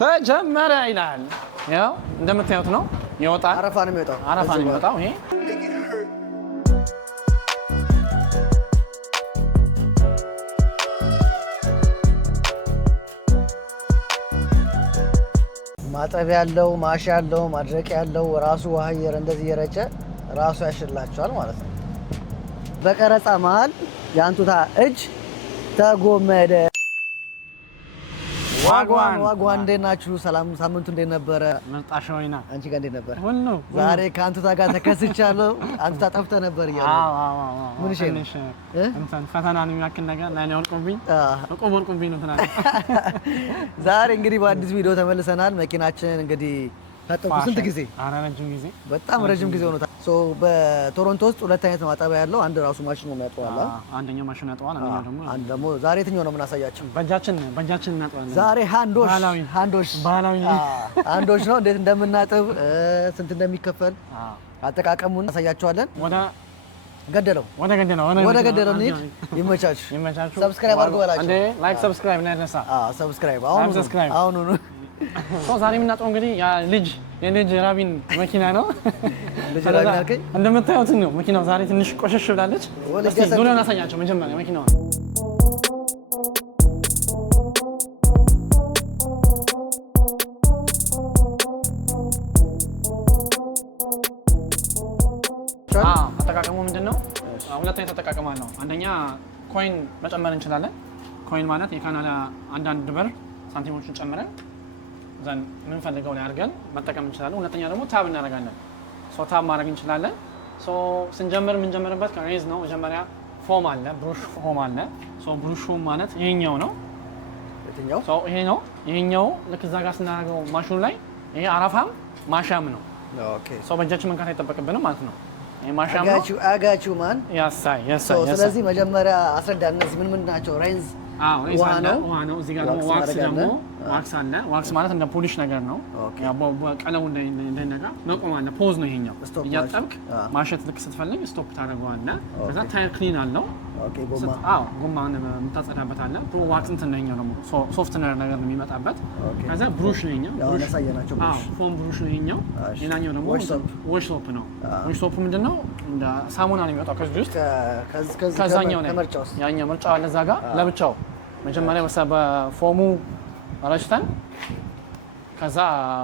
ተጀመረ ይላል። ያው እንደምታዩት ነው ይወጣል። አረፋ ነው የሚወጣው። አረፋ ነው የሚወጣው። ይሄ ማጠቢያ ያለው ማሽ ያለው ማድረቅ ያለው ራሱ ውሃ እንደዚህ እየረጨ ራሱ ያሽላቸዋል ማለት ነው። በቀረጻ መሀል የአንቱታ እጅ ተጎመደ። ዋጓን እንዴት ናችሁ? ሰላም ሳምንቱ እንዴት ነበረ? መጣሽ ወይና አንቺ ጋር እንዴት ነበር? ሁሉ ዛሬ ከአንቱታ ጋር ተከስቻለሁ። አንቱታ ጠፍተህ ነበር እያለ ምን እሺ ነው ፈተና ነው የሚያክል ነገር ላይ ነው ወልቁብኝ ነው ትናንት። ዛሬ እንግዲህ በአዲስ ቪዲዮ ተመልሰናል። መኪናችን እንግዲህ ታጠቡ ስንት ጊዜ? ኧረ ረጅም ጊዜ፣ በጣም ረጅም ጊዜ ሆኖታል። በቶሮንቶ ውስጥ ሁለት አይነት ማጠቢያ ያለው፣ አንድ ራሱ ማሽን ነው የሚያጠዋል። አንደኛው ማሽን ያጠዋል፣ አንደኛው ደግሞ ዛሬ የትኛው ነው የምናሳያችሁ? በእጃችን እናጠዋለን። ዛሬ ሃንዶች ነው እንዴት እንደምናጥብ ስንት እንደሚከፈል አጠቃቀሙን አሳያችኋለን። ወደ ገደለው እንሂድ። ይመቻችሁ። ሰብስክራይብ አድርጉ በላችሁ። አንዴ ላይክ ሰብስክራይብ እና ያነሳ ሰብስክራይብ አሁን ዛሬ የምናጠው እንግዲህ የልጅ ራቢን መኪና ነው። እንደምታዩት ነው መኪናው ዛሬ ትንሽ ቆሸሽ ብላለች። እስቲ ዙሪያውን አሳያቸው መጀመሪያ መኪናዋ። አጠቃቀሙ ምንድነው? ሁለት አይነት አጠቃቀም አለው። አንደኛ ኮይን መጨመር እንችላለን። ኮይን ማለት የካናዳ አንዳንድ ብር ሳንቲሞችን ጨምረን ዘን የምንፈልገው ላይ አድርገን መጠቀም እንችላለን። ሁለተኛ ደግሞ ታብ እናደርጋለን። ታብ ማድረግ እንችላለን። ስንጀምር የምንጀምርበት ከሬዝ ነው። መጀመሪያ ፎም አለ፣ ብሩሽ ፎም አለ። ብሩሽ ፎም ማለት ይሄኛው ነው። ይሄ ነው። ይሄኛው ልክ እዛ ጋር ስናደርገው ማሽኑ ላይ ይሄ አረፋም ማሻም ነው። በእጃችን መንካት አይጠበቅብንም ማለት ነው። አጋችሁ ማን ስለዚህ መጀመሪያ አስረዳ። እነዚህ ምን ናቸው? ሬንዝ ውሃ ነው። እዚህ ጋር ደግሞ ዋክስ አለ። ዋክስ ማለት እንደ ፖሊሽ ነገር ነው። ቀለሙ እንዳይነካ መቆም አለ። ፖዝ ነው ይሄኛው። እያጠብክ ማሸት ልክ ስትፈልግ ስቶፕ ታደርገዋለህ። ከዛ ታየር ክሊን አለው። ጎማውን የምታጸዳበት አለ። ዋክስ እንትን ነው ይሄኛው ደግሞ ሶፍትነር ነገር ነው የሚመጣበት። ከዛ ብሩሽ ነው ይሄኛው። ፎም ብሩሽ ነው ይሄኛው። ሌላኛው ደግሞ ዎሽ ሶፕ ነው። ዎሽ ሶፕ ምንድን ነው? እንደ ሳሙና ነው የሚወጣው ከዚህ ውስጥ። ከዛኛው ነው ያኛው ምርጫው አለ እዛ ጋር ለብቻው። መጀመሪያ በፎሙ ረጭተን ከዛ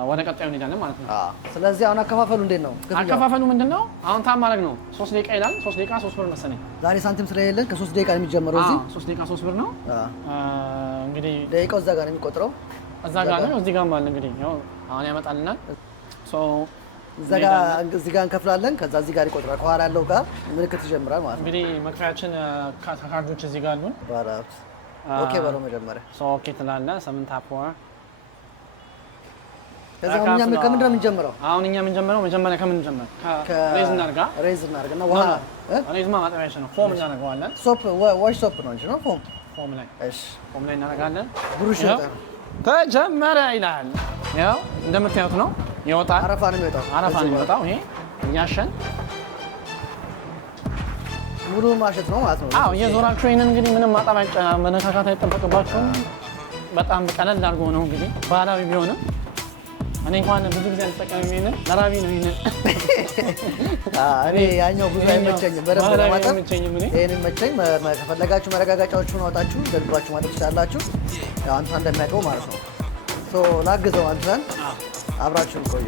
ወደ ቀጣዩ እንሄዳለን ማለት ነው። ስለዚህ አሁን አከፋፈሉ እንዴት ነው? አከፋፈሉ ምንድነው? አሁን ታም ማድረግ ነው። 3 ደቂቃ ይላል። 3 ደቂቃ 3 ብር መሰለኝ። ዛሬ ሳንቲም ስለሌለን ከ3 ደቂቃ ነው የሚጀምረው። እዚህ 3 ደቂቃ 3 ብር ነው። እንግዲህ ደቂቃው እዛ ጋር ነው የሚቆጥረው። እዛ ጋር ነው። እዚህ ጋር ማለት እንግዲህ ያው አሁን ያመጣልናል። እዚህ ጋር እንከፍላለን። ከዛ እዚህ ጋር ይቆጥራል። ከኋላ ያለው ጋር ምልክት ይጀምራል ማለት ነው። እንግዲህ መክፈያችን ካርዶች እዚህ ጋር አሉን። ኦኬ በለው መጀመሪያ ኦኬ ትላለህ። 7 ታፖር ከዛ እኛ ከምንድን ነው የምንጀምረው? አሁን እኛ የምንጀምረው መጀመሪያ ከምን እንጀምር? ከሬዝ እናድርግና ውሃ ሬዝማ ማጠቢያችን ነው። ፎም እናደርገዋለን። ዋሽ ሶፕ ነው እንጂ ነው ፎም ላይ ፎም ላይ እናደርጋለን። ብሩሽ ተጀመረ ይላል። ያው እንደምታዩት ነው ይወጣል። አረፋ ነው የሚወጣው። ይሄ እያሸን ሙሉ ማሸት ነው ማለት ነው። የዞራችሁ ይሄንን እንግዲህ ምንም ማጠብ መነካካት አይጠበቅባችሁም። በጣም ቀለል አድርጎ ነው እንግዲህ ባህላዊ ቢሆንም እኔ እንኳን ብዙ ጊዜ አልጠቀምም። ይሄንን ለራቢ ነው። እኔ ያኛው ብዙ አይመቸኝም። በደንብ ለማጠብ ይሄንን መቸኝ። ከፈለጋችሁ መረጋጋጫዎቹን አውጣችሁ ደግባችሁ ማጠብ ትችላላችሁ። ያው አንተ እንደሚያውቀው ማለት ነው። ላግዘው አንተን አብራችሁን ቆዩ።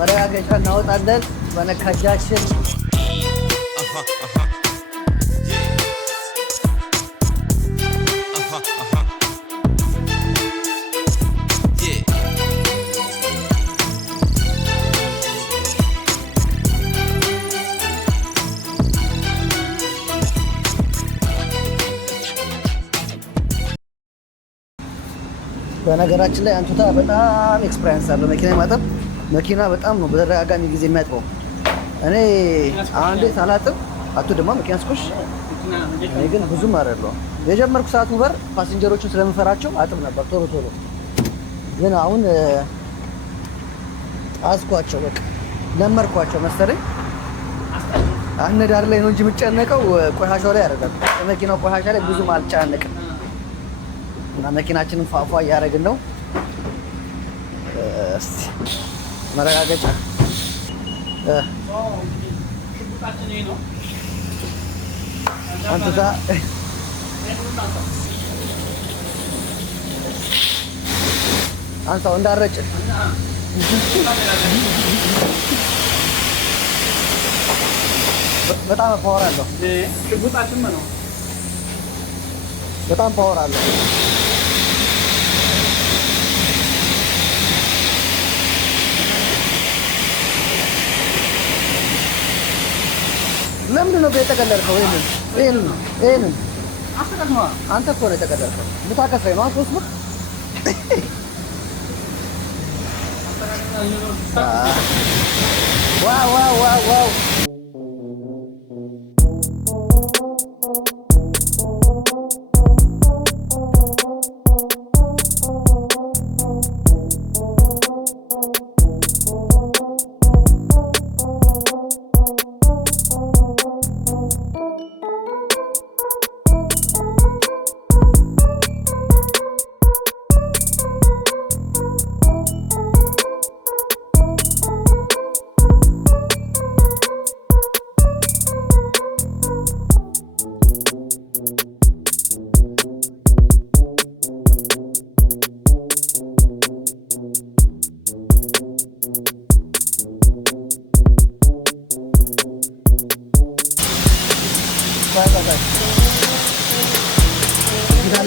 መረጋገጫ እናወጣለን በነካጃችን። በነገራችን ላይ አንቱታ በጣም ኤክስፒሪየንስ አለው መኪና ማጠብ። መኪና በጣም ነው በተደጋጋሚ ጊዜ የሚያጥበው። እኔ አንዴ ሳላጥብ ደግሞ መኪና ስቆሽ እኔ ግን ብዙም አይደለም። የጀመርኩ ሰዓት ውበር ፓሰንጀሮችን ስለምፈራቸው አጥብ ነበር ቶሎ። ግን አሁን አዝኳቸው፣ በቃ ለመርኳቸው መሰለኝ። አነዳር ላይ ነው እንጂ የምጨነቀው ቆሻሻው ላይ አይደለም። መኪናው ቆሻሻ ላይ ብዙም አልጨናነቅም። እና መኪናችንን ፏፏ እያደረግን ነው። እስቲ መረጋገጫ አንተ አንሳው እንዳረጭ በጣም ፓወር አለው። ሽጉጣችን ነው። በጣም ፓወር አለው። ለምንድን ነው የተቀለልከው? ይሄንን አስተካክለዋ። አንተ እኮ ነው የተቀለልከው። ልታከስረኝ ነው 3 ብር። ዋው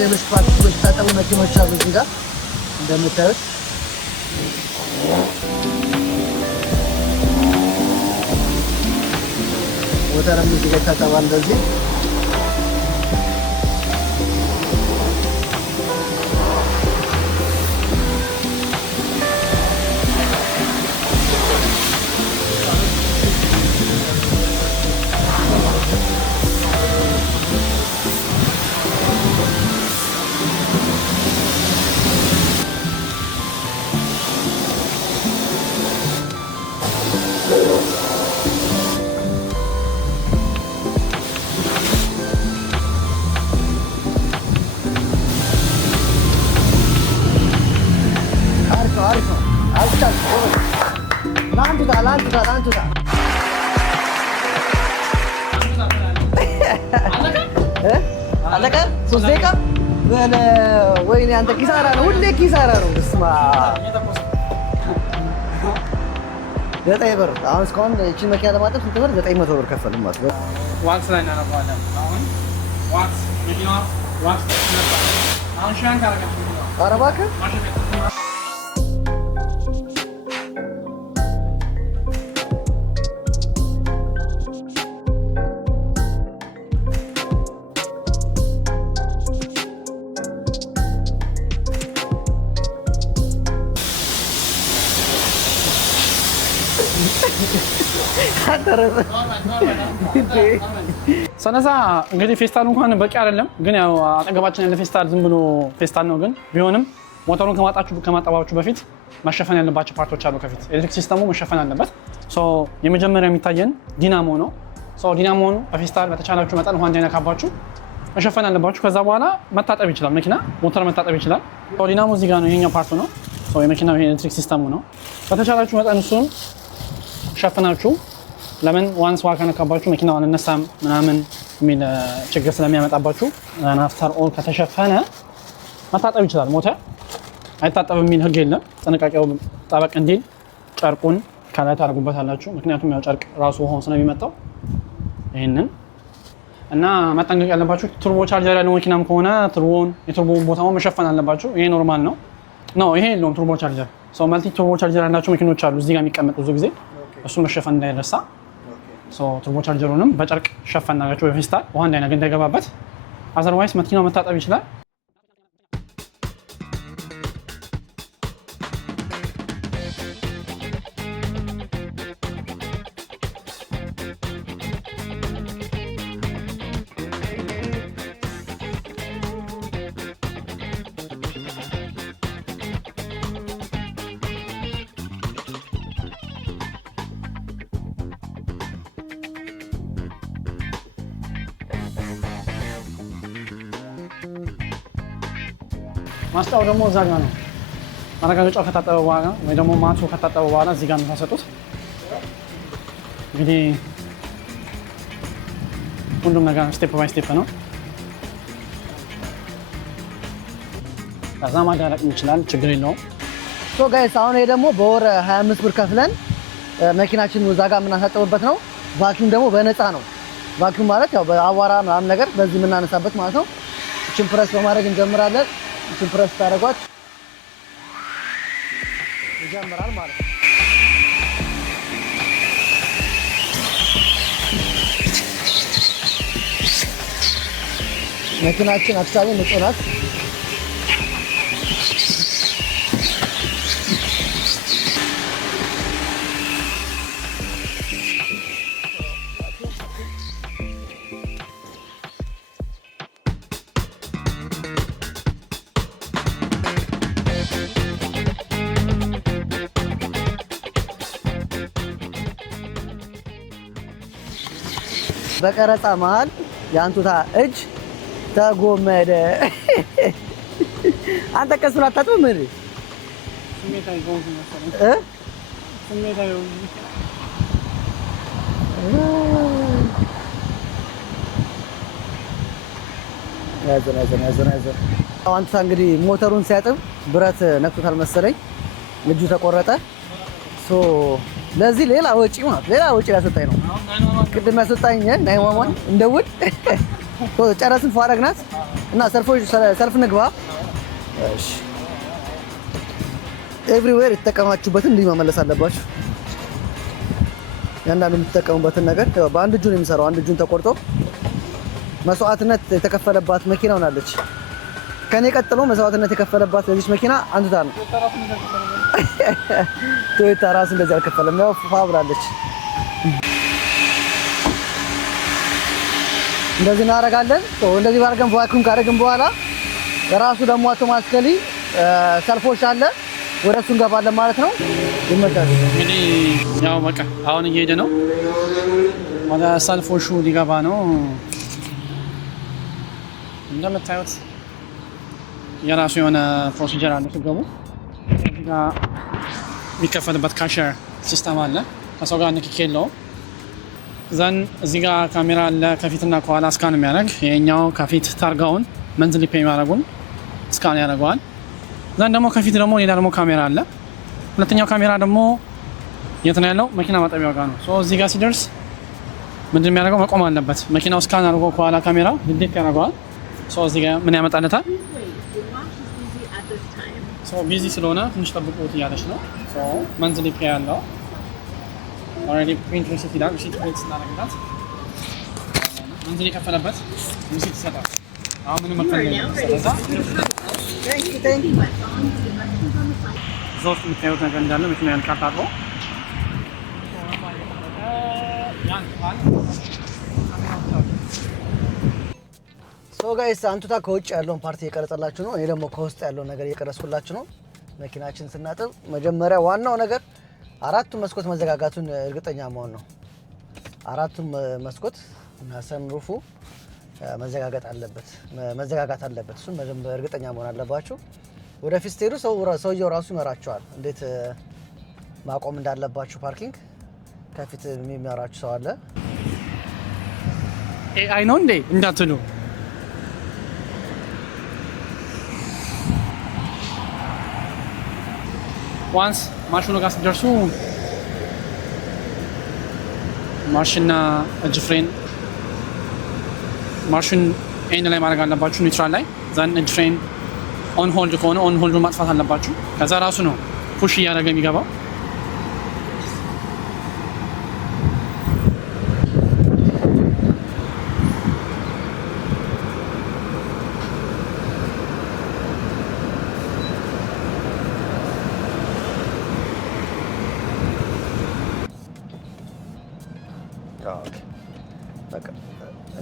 ሌሎች ፓርቲዎች ታጠቡ መኪኖች አሉ እዚህ ጋር እንደምታዩት። ሞተርም እዚህ ጋር ታጠባል እንደዚህ። አለቀ 3 ደቂቃ። ወይኔ አንተ ኪሳራ ነው፣ ሁሌ ኪሳራ ነው። እስማ 9 ብር። አሁን እስካሁን እቺን መኪና ለማጠብ ስንት ብር? 900 ብር ከፈልን ማለት ነው። ዋክስ ላይ እናደርገዋለን። አሁን ዋክስ መኪናዋ ዋክስ ነበር። አሁን ሻንክ አደረገች መኪናዋ። ኧረ እባክህ ሰነዛ እንግዲህ ፌስታል እንኳን በቂ አይደለም፣ ግን ያው አጠገባችን ያለ ፌስታል ዝም ብሎ ፌስታል ነው። ግን ቢሆንም ሞተሩን ከማጠባችሁ በፊት መሸፈን ያለባቸው ፓርቶች አሉ። ከፊት ኤሌክትሪክ ሲስተሙ መሸፈን አለበት። የመጀመሪያ የሚታየን ዲናሞ ነው። ዲናሞን በፌስታል በተቻላችሁ መጠን ውሃ እንዳይነካባችሁ መሸፈን አለባችሁ። ከዛ በኋላ መታጠብ ይችላል መኪና፣ ሞተር መታጠብ ይችላል። ዲናሞ እዚህ ጋር ነው፣ ይሄኛው ፓርቱ ነው። የመኪናው ኤሌክትሪክ ሲስተሙ ነው። በተቻላችሁ መጠን እሱን ሸፍናችሁ፣ ለምን ዋንስ ውሃ ከነካባችሁ መኪናው አልነሳም ምናምን የሚል ችግር ስለሚያመጣባችሁ አፍተር ኦል ከተሸፈነ መታጠብ ይችላል። ሞተር አይታጠብም የሚል ህግ የለም። ጥንቃቄው ጠበቅ እንዲል ጨርቁን ከላይ ታደርጉበታላችሁ። ምክንያቱም ያው ጨርቅ ራሱ ውሃውን ስለሚመጣው ይህንን እና መጠንቀቅ ያለባችሁ ቱርቦ ቻርጀር ያለው መኪናም ከሆነ የቱርቦ ቦታውን መሸፈን አለባችሁ። ይሄ ኖርማል ነው። ይሄ የለውም ቱርቦ ቻርጀር። መልቲ ቱርቦ ቻርጀር ያላቸው መኪኖች አሉ እዚህ ጋር የሚቀመጥ ብዙ ጊዜ እሱ መሸፈን እንዳይረሳ። ቱርቦ ቻርጀሩንም በጨርቅ ሸፈን አድርጋችሁ በፌስታል ውሃ እንዳይገባበት። አዘርዋይስ መኪናው መታጠብ ይችላል። ማስጫው ደግሞ እዛ ጋር ነው። ማረጋገጫው ከታጠበ በኋላ ወይ ደግሞ ማቱ ከታጠበ በኋላ እዚህ ጋር ነው የምታሰጡት። እንግዲህ ሁሉም ነገር ስቴፕ ባይ ስቴፕ ነው። ከዛ ማዳረቅ ይችላል፣ ችግር የለውም። ሶ ጋይስ አሁን ይሄ ደግሞ በወር 25 ብር ከፍለን መኪናችንን እዛ ጋር የምናሳጥብበት ነው። ቫኪዩም ደግሞ በነፃ ነው። ቫኪዩም ማለት ያው በአቧራ ምናምን ነገር በዚህ የምናነሳበት ማለት ነው። እቺን ፕረስ በማድረግ እንጀምራለን። እቺን ፕረስ ታደርጓት ይጀምራል ማለት ነው። መኪናችን አክቹዋሊ ንጹህ ናት። በቀረጻ መሀል የአንቱታ እጅ ተጎመደ። አንተ ቀሱን አታጥብም እንዴ? ስሜታዊ ሆንኩ መሰለኝ። ስሜታዊ ሆንኩ። ያዘን አንቱታ እንግዲህ ሞተሩን ሲያጥብ ብረት ነክቶታል መሰለኝ፣ እጁ ተቆረጠ። ለዚህ ሌላ ወጪ ማለት ሌላ ወጪ ሊያስወጣኝ ነው። ቅድም ያስወጣኝ 911 እንደውል ጨረስን ፏረግናት እና ሰልፍ ንግባ። እሺ ኤቭሪዌር የተጠቀማችሁበትን እንዲህ መመለስ አለባችሁ። ያንዳንዱ የምትጠቀሙበትን ነገር በአንድ እጁ ነው የሚሰራው። አንድ እጁን ተቆርጦ መስዋዕትነት የተከፈለባት መኪና ሆናለች። ከኔ ቀጥሎ መስዋዕትነት የከፈለባት ለዚህ መኪና አንቱታ ነው። ቶዮታ ራሱ እንደዚህ አልከፈለም። ያው ፋብራለች። እንደዚህ እናደርጋለን። እንደዚህ ባርገን ቫኩም ካደረግን በኋላ ራሱ ደግሞ አውቶማቲካሊ ሰልፎች አለ፣ ወደ እሱ እንገባለን ማለት ነው። ይመጣል እንግዲህ ያው በቃ አሁን እየሄደ ነው፣ ወደ ሰልፎሹ ሊገባ ነው። እንደምታዩት የራሱ የሆነ ፕሮሲጀር አለ። ሲገቡ የሚከፈልበት ካሸር ሲስተም አለ። ከሰው ጋር ንክኪ የለውም። ዘን እዚህ ጋር ካሜራ አለ ከፊትና ከኋላ ስካን የሚያደርግ ይሄኛው ከፊት ታርጋውን መንዝሊ ፔይ ማድረጉን ስካን ያደርገዋል። ዘን ደግሞ ከፊት ደግሞ ሌላ ደግሞ ካሜራ አለ። ሁለተኛው ካሜራ ደግሞ የት ነው ያለው? መኪና ማጠቢያው ጋር ነው። እዚህ ጋር ሲደርስ ምንድን የሚያደርገው መቆም አለበት። መኪናው ስካን አድርጎ ከኋላ ካሜራ ድዴት ያደርገዋል። እዚህ ጋር ምን ያመጣለታል? ቢዚ ስለሆነ ትንሽ ጠብቁት እያለች ነው። መንዝሊ ፔይ ያለው ኦልሬዲ ፕሪንት ሪሲት ይላል። ሪሲት ፕሪንት ስናደርግላት መንዝሊ የከፈለበት ሪሲት ይሰጣል። አሁን ምንም መክፈል ስለዛ ዞስት የምታዩት ነገር እንዳለ መኪና ያልቃል ታጥቦ ጋይስ አንቱታ ከውጭ ያለውን ፓርቲ እየቀረጸላችሁ ነው። እኔ ደግሞ ከውስጥ ያለውን ነገር እየቀረጽኩላችሁ ነው። መኪናችን ስናጥብ መጀመሪያ ዋናው ነገር አራቱም መስኮት መዘጋጋቱን እርግጠኛ መሆን ነው። አራቱም መስኮት እና ሰንሩፉ መዘጋጋት አለበት። እሱን እርግጠኛ መሆን አለባችሁ። ወደፊት ስትሄዱ ሰውየው ራሱ ይመራችኋል፣ እንዴት ማቆም እንዳለባችሁ። ፓርኪንግ ከፊት የሚመራችሁ ሰው አለ። ኤአይ ነው እንዴ እንዳትሉ። ዋንስ ማሽኑ ጋር ስትደርሱ ማርሽና እጅ ፍሬን ማርሽን ኤን ላይ ማድረግ አለባችሁ፣ ኒውትራል ላይ። ዛን እጅ ፍሬን ኦን ሆልድ ከሆነ ኦን ሆልዱን ማጥፋት አለባችሁ። ከዛ ራሱ ነው ፑሽ እያደረገ የሚገባው።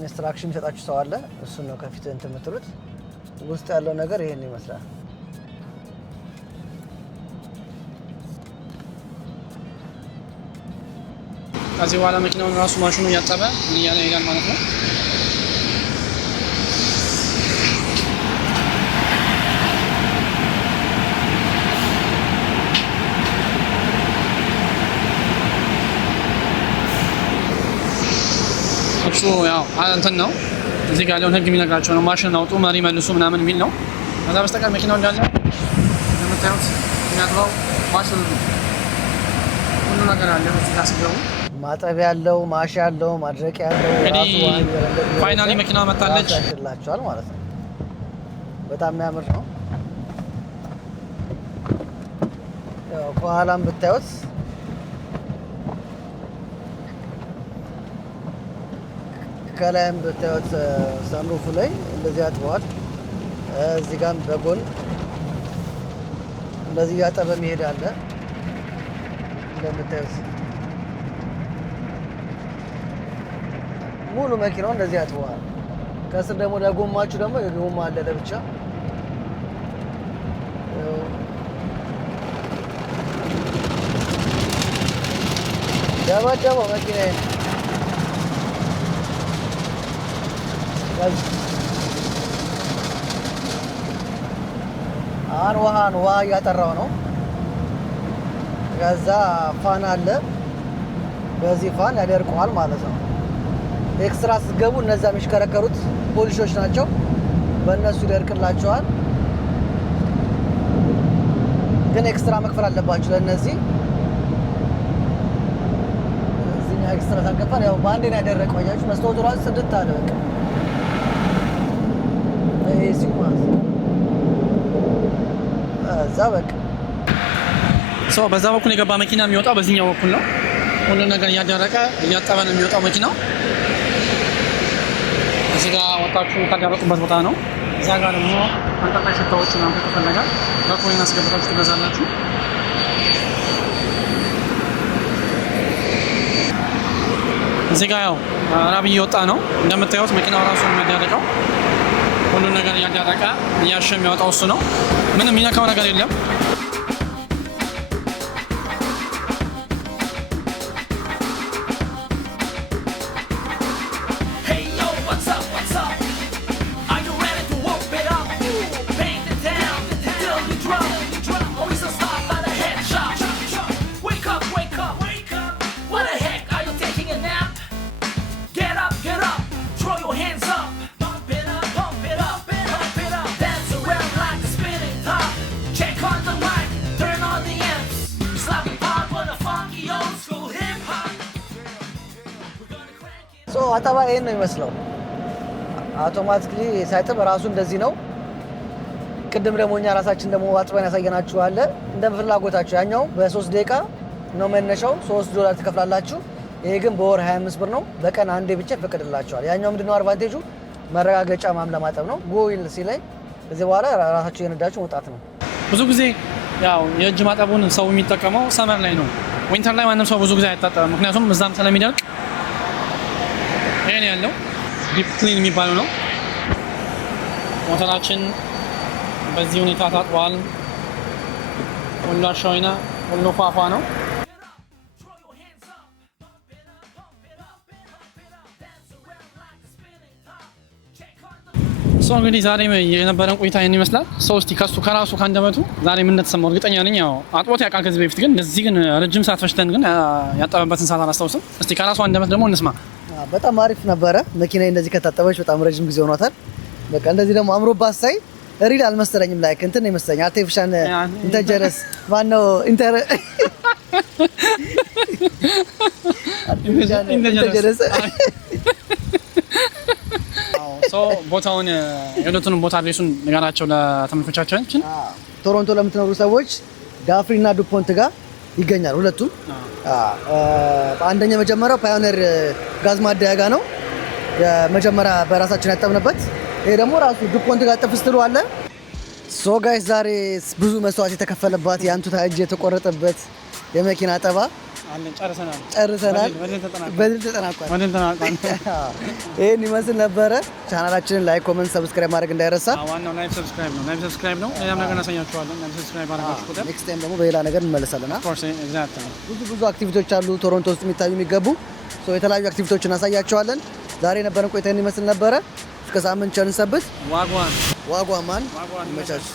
ኢንስትራክሽን የሚሰጣችሁ ሰው አለ። እሱን ነው ከፊት እንትን የምትሉት። ውስጥ ያለው ነገር ይሄን ይመስላል። ከዚህ በኋላ መኪናውን ራሱ ማሽኑ እያጠበ ምን እያለ ይሄዳል ማለት ነው። እሱ ያው እንትን ነው እዚህ ጋር ያለውን ህግ የሚነግራቸው ነው። ማሽን አውጡ መሪ መልሱ ምናምን የሚል ነው። ከዛ በስተቀር መኪናው እንዳለ እንደምታዩት የሚያጥበው ማሽን ነው። ሁሉ ነገር አለ እዚህ ጋር ሲገቡ ማጠቢያ ያለው ማሽ ያለው ማድረቂያ ያለው ራሱ ፋይናሊ መኪናው መጣለች ያሽላችኋል ማለት ነው። በጣም የሚያምር ነው። ያው ከኋላም ብታዩት ከላይም ብታዩት ሰንሩፉ ላይ እንደዚህ አጥበዋል። እዚህ ጋርም በጎን እንደዚህ ያጠበ መሄድ አለ እንደምታዩት ሙሉ መኪናው እንደዚህ አጥበዋል። ከስር ደግሞ ለጎማችሁ ደግሞ የጎማ አለ ለብቻ ደበደበው መኪናዬ አሁን ውሃ እያጠራው ነው። ከዛ ፋን አለ። በዚህ ፋን ያደርቀዋል ማለት ነው። ኤክስትራ ስትገቡ እነዛ የሚሽከረከሩት ፖሊሾች ናቸው። በእነሱ ይደርቅላቸዋል። ግን ኤክስትራ መክፈል አለባችሁ ለእነዚህ። እዚህኛ ኤክስትራ ሳንከፈል ያው በአንዴ ነው ያደረቀው። አያችሁ መስታወቱ ራሱ ጽድት አለ። በቃ ይሄ ሲማስ እዛ በቃ ሰው በዛ በኩል የገባ መኪና የሚወጣው በዚህኛው በኩል ነው። ሁሉ ነገር እያደረቀ እያጠበ ነው የሚወጣው መኪናው። እዚህ ጋር ወጣችሁ የምታዳረቁበት ቦታ ነው። እዛ ጋር ደግሞ አንጠልጣይ ሽታዎች ምናምን ከተፈለገ በኮይን አስገብታችሁ ትገዛላችሁ። እዚህ ጋር ያው ራብ እየወጣ ነው እንደምታዩት። መኪናው ራሱ የሚያዳረቀው ሁሉ ነገር እያዳረቀ እያሸ የሚያወጣው እሱ ነው። ምንም የሚነካው ነገር የለም። አጠባ ይሄን ነው የሚመስለው። አውቶማቲክሊ ሳይጥብ ራሱ እንደዚህ ነው። ቅድም ደግሞ እኛ ራሳችን ደግሞ አጥበን ያሳየናችሁ አለ። እንደ ፍላጎታችሁ ያኛው በ3 ደቂቃ ነው መነሻው፣ $3 ትከፍላላችሁ። ይሄ ግን በወር 25 ብር ነው። በቀን አንዴ ብቻ ይፈቀድላችኋል። ያኛው ምንድነው አድቫንቴጁ? መረጋገጫ ለማጠብ ነው። ጎይል ሲለኝ እዚህ በኋላ ራሳችሁ የነዳችሁ መውጣት ነው። ብዙ ጊዜ ያው የእጅ ማጠቡን ሰው የሚጠቀመው ሰመር ላይ ነው። ዊንተር ላይ ማንም ሰው ብዙ ጊዜ አይታጠብም፣ ምክንያቱም እዛም ስለሚደርቅ። ይሄን ያለው ዲፕ ክሊን የሚባለው ነው። ሞተራችን በዚህ ሁኔታ ታጥቧል። ሁሉ አሻዊና ሁሉ ፏፏ ነው። ሰው እንግዲህ ዛሬ የነበረን ቆይታ ይሄን ይመስላል። ሰው እስቲ ከራሱ ካንደበቱ ዛሬ ምን እንደተሰማው እርግጠኛ ነኝ። ያው አጥቦት ያውቃል ከዚህ በፊት፣ ግን እዚህ ግን ረጅም ሰዓት ፈጅተን ግን ያጠበበትን ሰዓት አላስታውስም። እስቲ ከራሱ አንደበት ደግሞ እንስማ። በጣም አሪፍ ነበረ። መኪናዬ እንደዚህ ከታጠበች በጣም ረጅም ጊዜ ሆኗታል። በቃ እንደዚህ ደግሞ አምሮባት ሳይ ሪል አልመሰለኝም። ላይክ እንትን ይመስለኝ አርቲፊሻል ኢንተለጀንስ ማነው ኢንተለጀንስ ቦታውን የሁለቱንም ቦታ አድሬሱን ንገራቸው ለተመልካቾቻችን። ቶሮንቶ ለምትኖሩ ሰዎች ዳፍሪ እና ዱፖንት ጋር ይገኛል ሁለቱም። አንደኛ መጀመሪያው ፓዮኒር ጋዝ ማደያ ጋ ነው የመጀመሪያ በራሳችን ያጠብንበት። ይሄ ደግሞ ራሱ ዱፖንት ጋር ጥፍ ስትሉ አለ። ሶ ጋይስ ዛሬ ብዙ መስዋዕት የተከፈለባት የአንቱታ እጅ የተቆረጠበት የመኪና አጠባ ጨርሰናል። በድል ተጠናቋል። ይህን ይመስል ነበረ። ቻናላችንን ላይክ፣ ኮመንት፣ ሰብስክራይብ ማድረግ እንዳይረሳ። ዋናው ላይክ ሰብስክራይብ ነው። ሌላም ነገር እናሳያችኋለን። ሰብስክራይብ አድርጋችሁ ቁጥር ኔክስት ታይም ደግሞ በሌላ ነገር እንመለሳለን። ብዙ አክቲቪቲዎች አሉ ቶሮንቶ ውስጥ የሚታዩ የሚገቡ የተለያዩ አክቲቪቲዎች እናሳያቸዋለን። ዛሬ የነበረን ቆይታ ይመስል ነበረ። እስከ ሳምንት ቸር እንሰንብት። ዋጓን ማን ይመቻችሁ።